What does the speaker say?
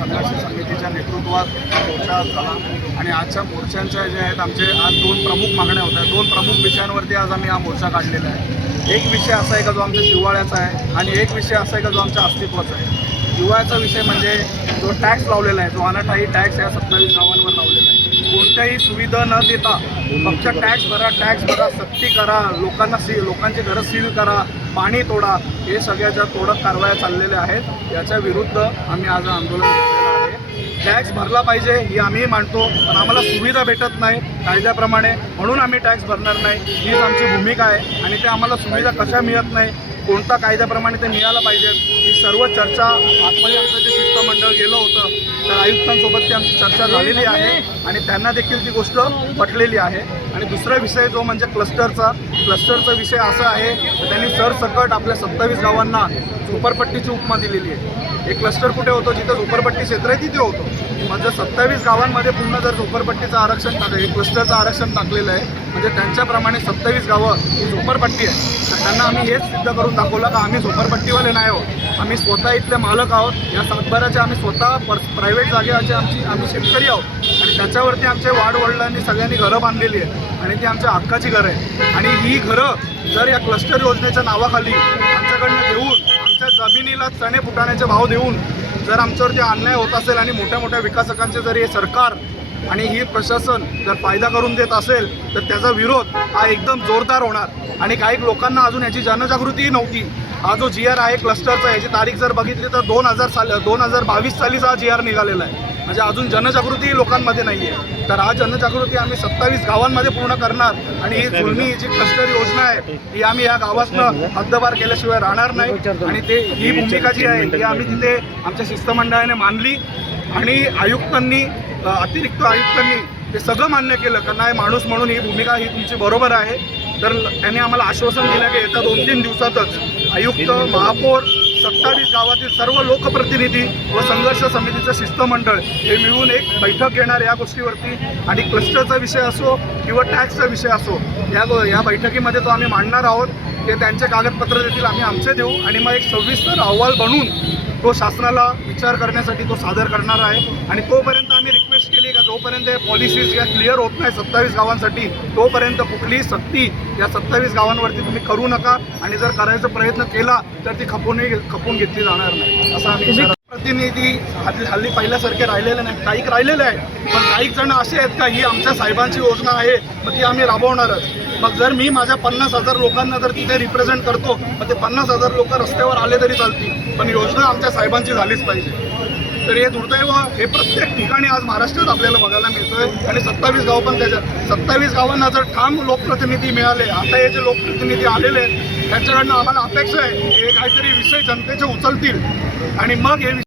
संघर्ष समितीच्या नेतृत्वात मोर्चा झाला आणि आजच्या मोर्चांच्या जे आहेत आमचे आज दोन प्रमुख मागण्या होत्या। दोन प्रमुख विषयांवरती आज आम्ही हा मोर्चा काढलेला आहे। एक विषय असा आहे का जो आमच्या जिव्हाळ्याचा आहे आणि एक विषय असा आहे का जो आमच्या अस्तित्वाचा आहे। जिव्हाळ्याचा विषय म्हणजे जो टॅक्स लावलेला आहे, जो अनाठायी टॅक्स या 27 गावांवर लावलेला आहे। कोणत्याही सुविधा न देता फक्त टॅक्स भरा, सक्ती करा, लोकांची घरं सील करा, पाणी तोडा, हे सगळ्याच्या तोडक कारवाया चाललेल्या आहेत। याच्या विरुद्ध आम्ही आज आंदोलन केलेलं आहे। टॅक्स भरला पाहिजे ही आम्ही मानतो, पण आम्हाला सुविधा भेटत नाही कायद्याप्रमाणे, म्हणून आम्ही टॅक्स भरणार नाही, हीच आमची भूमिका आहे। आणि ते आम्हाला सुविधा कशा मिळत नाही, कोणता कायद्याप्रमाणे ते मिळालं पाहिजे, ही सर्व चर्चा आतमध्ये आमचं जे शिष्टमंडळ गेलं होतं तर आयुक्तांसोबत ती आमची चर्चा झालेली आहे आणि त्यांना देखील ती गोष्ट पटलेली आहे। आणि दुसरा विषय जो म्हणजे क्लस्टरचा विषय असा आहे की त्यांनी सरसकट आपल्या 27 गावांना झोपडपट्टीची उपमा दिलेली आहे। एक क्लस्टर कुठे होतं, जिथं झोपडपट्टी क्षेत्र आहे तिथे होतं। म्हणजे 27 गावांमध्ये पूर्ण जर झोपडपट्टीचं आरक्षण टाकलं, क्लस्टरचं आरक्षण टाकलेलं आहे, म्हणजे त्यांच्याप्रमाणे 27 गावं ही झोपडपट्टी आहे। तर त्यांना आम्ही हेच सिद्ध करून दाखवलं का आम्ही झोपडपट्टीवाले नाही आहोत, आम्ही स्वतः इथले मालक आहोत। या सातबाराचे आम्ही स्वतः प्रायव्हेट जागेचे आम्ही शेतकरी आहोत आणि त्याच्यावरती आमचे वाडवडिलांनी सगळ्यांनी घरं बांधलेली आहेत आणि ती आमच्या हक्काची घरं आहे। आणि ही घरं जर या क्लस्टर योजनेच्या नावाखाली आमच्याकडनं घेऊन, आमच्या जमिनीला चणे फुटाण्याचे भाव देऊन जर आमच्यावरती अन्याय होत असेल आणि मोठ्या मोठ्या विकासकांचे जर हे सरकार आणि ही प्रशासन जर फायदा करून देत असेल तर त्याचा विरोध हा एकदम जोरदार होणार। आणि काही लोकांना अजून याची जनजागृतीही नव्हती। हा जो GR आहे क्लस्टरचा, याची तारीख जर बघितली तर 2022 सालीचा हा GR निघालेला आहे, म्हणजे अजून जनजागृती लोकांमध्ये नाही आहे। तर हा जनजागृती आम्ही 27 गावांमध्ये पूर्ण करणार आणि ही जुलमी जी क्लस्टर योजना आहे ही आम्ही या गावातनं हद्दपार केल्याशिवाय राहणार नाही। आणि ही भूमिका जी आहे ही आम्ही तिथे आमच्या शिष्टमंडळाने मानली आणि अतिरिक्त आयुक्तांनी ते सगळं मान्य केलं का नाही, माणूस म्हणून ही भूमिका ही तुमची बरोबर आहे। तर त्यांनी आम्हाला आश्वासन दिलं की येत्या 2-3 दिवसातच आयुक्त, महापौर, 27 गावातील सर्व लोकप्रतिनिधी व संघर्ष समितीचं शिष्टमंडळ हे मिळून एक बैठक घेणार या गोष्टीवरती। आणि क्लस्टरचा विषय असो किंवा टॅक्सचा विषय असो, या बैठकीमध्ये तो आम्ही मांडणार आहोत। ते त्यांचे कागदपत्र देतील, आम्ही आमचे देऊ आणि मग एक सविस्तर अहवाल बनवून तो शासनाला विचार करण्यासाठी तो सादर करणार आहे। आणि तोपर्यंत आम्ही रिक्वेस्ट केली का जोपर्यंत पॉलिसीज या क्लिअर होत नाही 27 गावांसाठी, तोपर्यंत कुठलीही सक्ती या 27 गावांवरती तुम्ही करू नका आणि जर करायचा प्रयत्न केला तर ती खपून घेतली जाणार नाही, असं आम्ही प्रतिनिधी हल्ली पहिल्यासारखे राहिलेले नाही, काही राहिलेले आहेत, पण काही जण असे आहेत का ही आमच्या साहेबांची योजना आहे मग ती आम्ही राबवणारच। मग जर मी माझ्या 50,000 लोकांना जर तिथे रिप्रेझेंट करतो मग ते 50,000 लोक रस्त्यावर आले तरी चालतील, पण योजना आमच्या साहेबांची झालीच पाहिजे। तर हे दुर्दैव हे प्रत्येक ठिकाणी आज महाराष्ट्रात आपल्याला बघायला मिळतोय। आणि 27 गाव पण त्याच्यात 27 गावांना जर ठाम लोकप्रतिनिधी मिळाले, आता हे जे लोकप्रतिनिधी आलेले आहेत त्यांच्याकडनं आम्हाला अपेक्षा आहे हे काहीतरी विषय जनतेचे उचलतील आणि मग हे